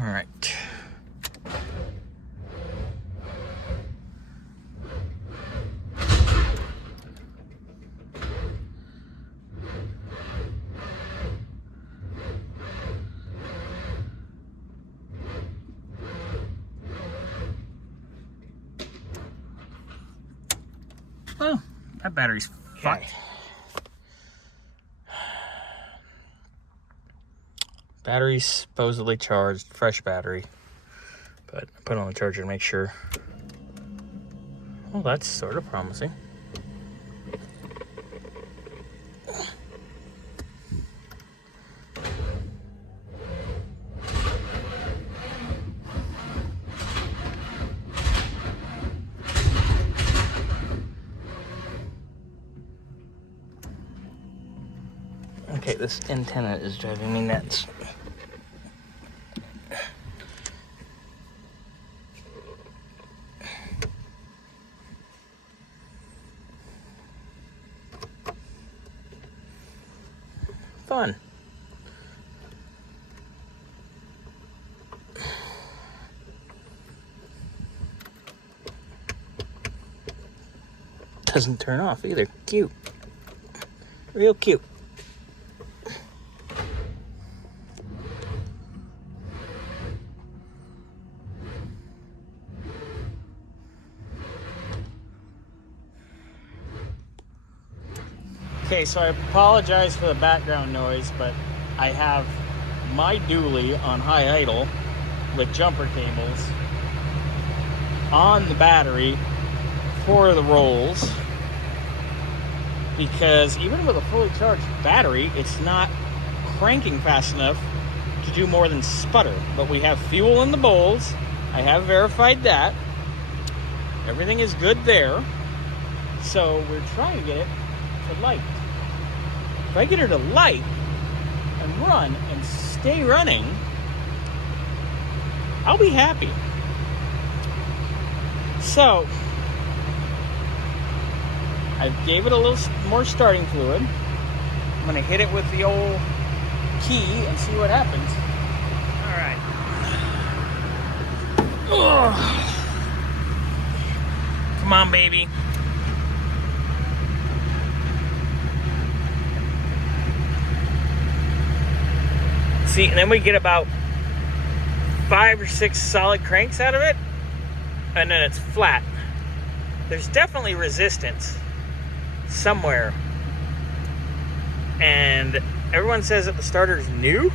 All right. Well, that battery's fucked. Battery's supposedly charged, fresh battery. But I put it on the charger to make sure. Well, that's sort of promising. Okay, this antenna is driving me nuts. Fun. Doesn't turn off either. Cute. Real cute. Okay, so I apologize for the background noise, but I have my dually on high idle with jumper cables on the battery for the Rolls, because even with a fully charged battery, it's not cranking fast enough to do more than sputter. But we have fuel in the bowls. I have verified that. Everything is good there. So we're trying to get it to light. If I get her to light and run and stay running, I'll be happy. So I gave it a little more starting fluid. I'm gonna hit it with the old key and see what happens. All right. Ugh. Come on, baby. See, and then we get about 5 or 6 solid cranks out of it, and then it's flat. There's definitely resistance somewhere. And everyone says that the starter is new.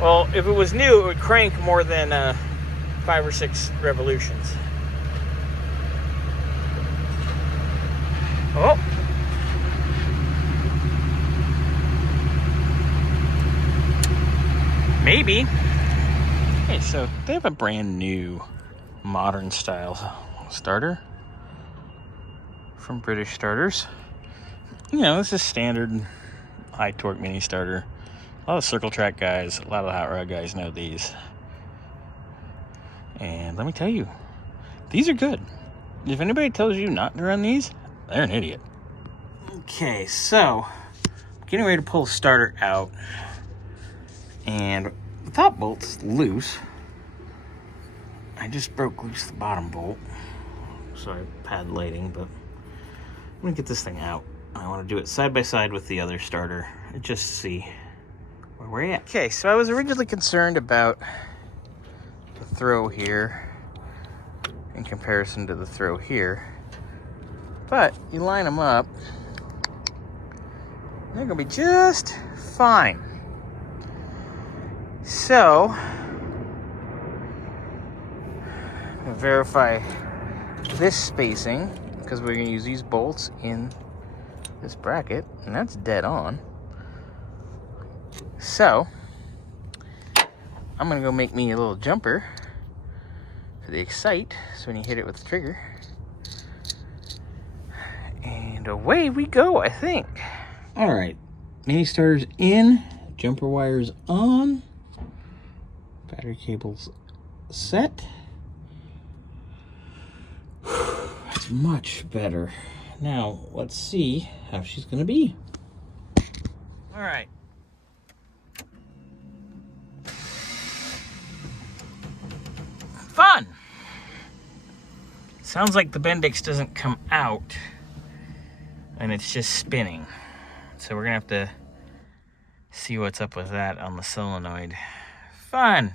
Well, if it was new, it would crank more than 5 or 6 revolutions. Oh. Maybe. Okay, so they have a brand new modern style starter from British Starters. You know, this is standard high torque mini starter. A lot of circle track guys, a lot of hot rod guys know these. And let me tell you, these are good. If anybody tells you not to run these, they're an idiot. Okay, so I'm getting ready to pull the starter out. And the top bolt's loose. I just broke loose the bottom bolt. Sorry, pad lighting, but I'm gonna get this thing out. I want to do it side by side with the other starter and just see where we're at. Okay, so I was originally concerned about the throw here in comparison to the throw here, but you line them up, they're gonna be just fine. So, I'm gonna verify this spacing because we're gonna use these bolts in this bracket, and that's dead on. So, I'm gonna go make me a little jumper for the Excite, so when you hit it with the trigger, and away we go, I think. All right, mini starter's in, jumper wires on. Battery cables set. That's much better. Now, let's see how she's gonna be. All right. Sounds like the Bendix doesn't come out, and it's just spinning. So we're gonna have to see what's up with that on the solenoid. Fun.